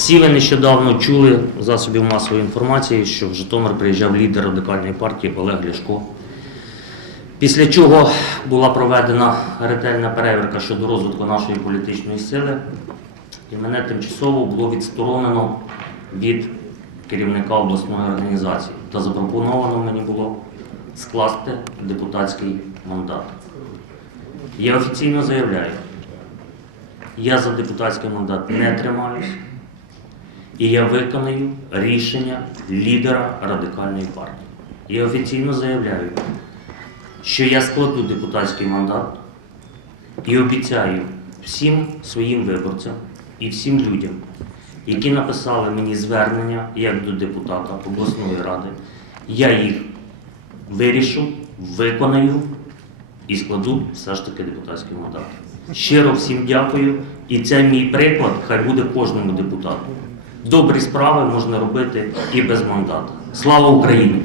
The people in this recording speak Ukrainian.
Всі ви нещодавно чули засобів масової інформації, що в Житомир приїжджав лідер радикальної партії Олег Ляшко. Після чого була проведена ретельна перевірка щодо розвитку нашої політичної сили, і мене тимчасово було відсторонено від керівника обласної організації та запропоновано мені було скласти депутатський мандат. Я офіційно заявляю, я за депутатський мандат не тримаюсь, і я виконую рішення лідера радикальної партії. Я офіційно заявляю, що я складу депутатський мандат і обіцяю всім своїм виборцям і всім людям, які написали мені звернення як до депутата обласної ради, я їх вирішу, виконаю і складу все ж таки депутатський мандат. Щиро всім дякую, і це мій приклад, хай буде кожному депутату. Добрі справи можна робити і без мандату. Слава Україні!